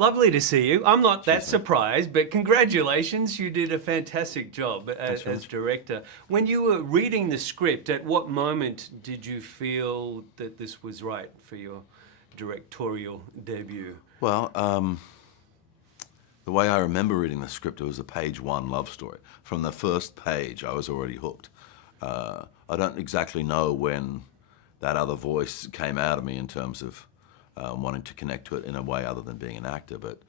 Lovely to see you. I'm not that surprised, but congratulations. You did a fantastic job as director. When you were reading the script, at what moment did you feel that this was right for your directorial debut? Well, the way I remember reading the script, it was a page one love story. From the first page, I was already hooked. I don't exactly know when that other voice came out of me in terms of wanting to connect to it in a way other than being an actor, but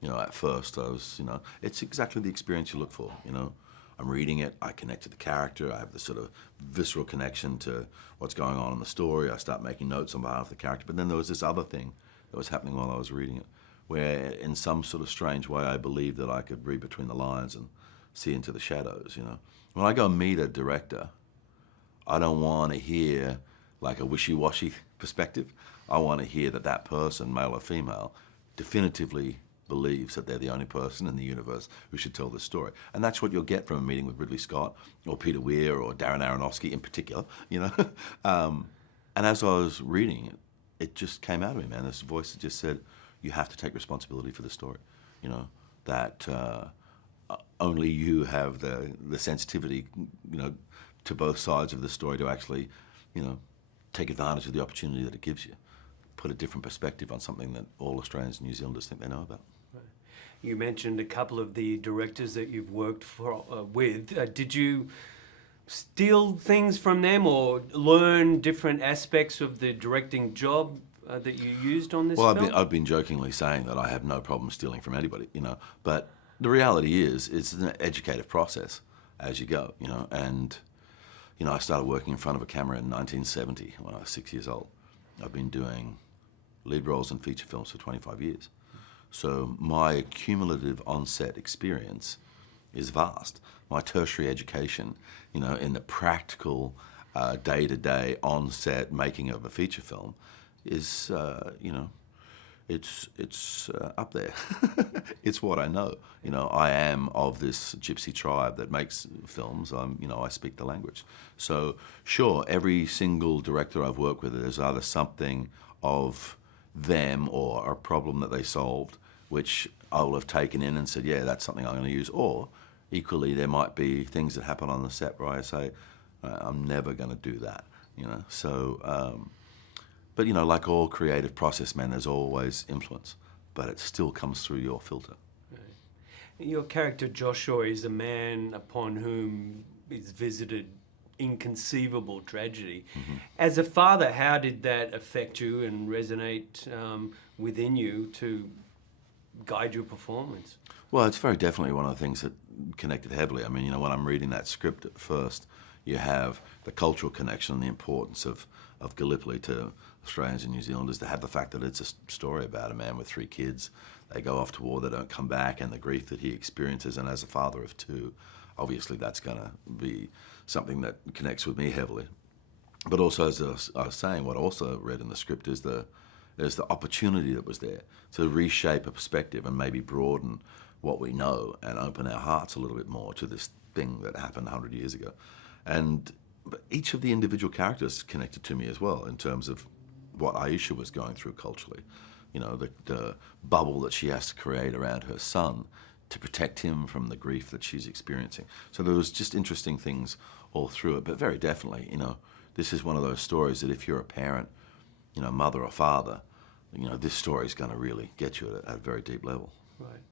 you know, at first I was, you know, it's exactly the experience you look for, you know. I'm reading it, I connect to the character, I have this sort of visceral connection to what's going on in the story, I start making notes on behalf of the character, but then there was this other thing that was happening while I was reading it, where in some sort of strange way I believed that I could read between the lines and see into the shadows, you know. When I go meet a director, I don't want to hear like a wishy-washy perspective. I want to hear that that person, male or female, definitively believes that they're the only person in the universe who should tell this story. And that's what you'll get from a meeting with Ridley Scott or Peter Weir or Darren Aronofsky in particular, you know. And as I was reading it, it just came out of me, man. This voice that just said, you have to take responsibility for the story, you know, that only you have the sensitivity, you know, to both sides of the story to actually, you know, take advantage of the opportunity that it gives you. Put a different perspective on something that all Australians and New Zealanders think they know about. Right. You mentioned a couple of the directors that you've worked with. Did you steal things from them or learn different aspects of the directing job that you used on this film? I've been jokingly saying that I have no problem stealing from anybody, you know, but the reality is it's an educative process as you go, you know, and you know, I started working in front of a camera in 1970 when I was 6 years old. I've been doing lead roles in feature films for 25 years. So my cumulative on-set experience is vast. My tertiary education, you know, in the practical day-to-day on-set making of a feature film is, you know, it's up there. It's what I know. You know, I am of this gypsy tribe that makes films. You know, I speak the language. So sure, every single director I've worked with, there's either something of them or a problem that they solved, which I will have taken in and said, yeah, that's something I'm going to use. Or equally, there might be things that happen on the set where I say, I'm never going to do that. You know, so. But, you know, like all creative process, man, there's always influence, but it still comes through your filter. Right. Your character, Joshua, is a man upon whom is visited inconceivable tragedy. Mm-hmm. As a father, how did that affect you and resonate within you to guide your performance? Well, it's very definitely one of the things that connected heavily. I mean, you know, when I'm reading that script at first, you have the cultural connection and the importance of Gallipoli to Australians and New Zealanders, to have the fact that it's a story about a man with 3 kids. They go off to war, they don't come back, and the grief that he experiences. And as a father of 2, obviously that's going to be something that connects with me heavily. But also, as I was saying, what I also read in the script is the opportunity that was there to reshape a perspective and maybe broaden what we know and open our hearts a little bit more to this thing that happened 100 years ago. But each of the individual characters connected to me as well in terms of what Aisha was going through culturally. You know, the bubble that she has to create around her son to protect him from the grief that she's experiencing. So there was just interesting things all through it, but very definitely, you know, this is one of those stories that if you're a parent, you know, mother or father, you know, this story is going to really get you at a very deep level. Right.